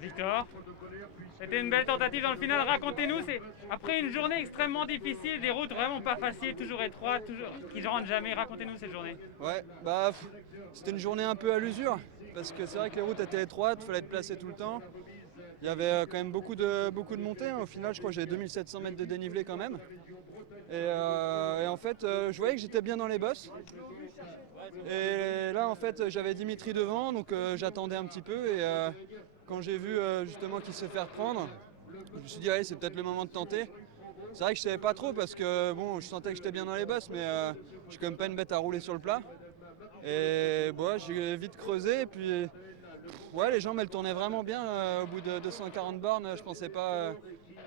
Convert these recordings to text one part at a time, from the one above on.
Victor, c'était une belle tentative dans le final. Racontez-nous, c'est après une journée extrêmement difficile, des routes vraiment pas faciles, toujours étroites, toujours qui ne rentrent jamais. Racontez-nous cette journée. Ouais, c'était une journée un peu à l'usure, parce que c'est vrai que les routes étaient étroites, il fallait être placé tout le temps. Il y avait quand même beaucoup de montées, hein. Au final, je crois que j'ai 2700 mètres de dénivelé quand même. Et en fait, je voyais que j'étais bien dans les bosses. Et là, en fait, j'avais Dimitri devant, donc j'attendais un petit peu. Et quand j'ai vu justement qu'il se faire prendre, je me suis dit, allez, c'est peut-être le moment de tenter. C'est vrai que je savais pas trop parce que bon, je sentais que j'étais bien dans les bosses, mais je suis quand même pas une bête à rouler sur le plat. Et bon, ouais, j'ai vite creusé. Et puis, ouais, les jambes elles tournaient vraiment bien au bout de 240 bornes. Je pensais pas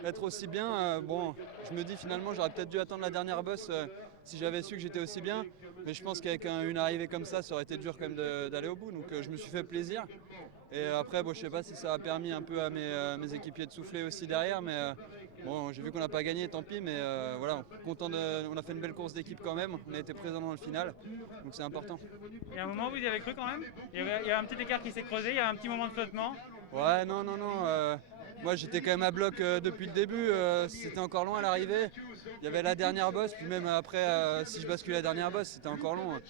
être aussi bien. Bon, je me dis finalement, j'aurais peut-être dû attendre la dernière bosse si j'avais su que j'étais aussi bien. Mais je pense qu'avec une arrivée comme ça aurait été dur quand même d'aller au bout. Donc je me suis fait plaisir. Et après, bon, je sais pas si ça a permis un peu à mes équipiers de souffler aussi derrière, mais bon, j'ai vu qu'on n'a pas gagné, tant pis, mais voilà, on a fait une belle course d'équipe quand même, on a été présent dans le final, donc c'est important. Il y a un moment où vous y avez cru quand même. Il y a un petit écart qui s'est creusé, il y a un petit moment de flottement. Ouais, non, non, non. Moi, j'étais quand même à bloc depuis le début. C'était encore loin à l'arrivée. Il y avait la dernière bosse, puis même après, si je bascule la dernière bosse, c'était encore long, hein.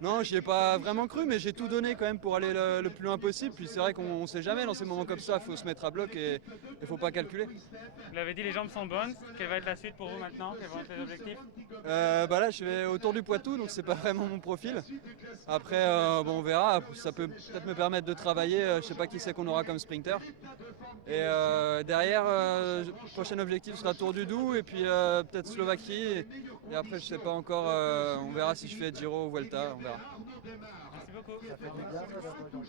Non, j'y ai pas vraiment cru, mais j'ai tout donné quand même pour aller le plus loin possible. Puis c'est vrai qu'on sait jamais dans ces moments comme ça, il faut se mettre à bloc et il faut pas calculer. Vous l'avez dit, les jambes sont bonnes. Quelle va être la suite pour vous maintenant? Quels vont être les objectifs? Bah là, je vais autour du Poitou, donc c'est pas vraiment mon profil. Après, bon, on verra. Ça peut peut-être me permettre de travailler. Je sais pas qui c'est qu'on aura comme sprinter. Et derrière, prochain objectif sera Tour du Doubs et puis peut-être Slovaquie. Et après, je sais pas encore. On verra si je fais Giro ou Vuelta. On verra. Merci beaucoup.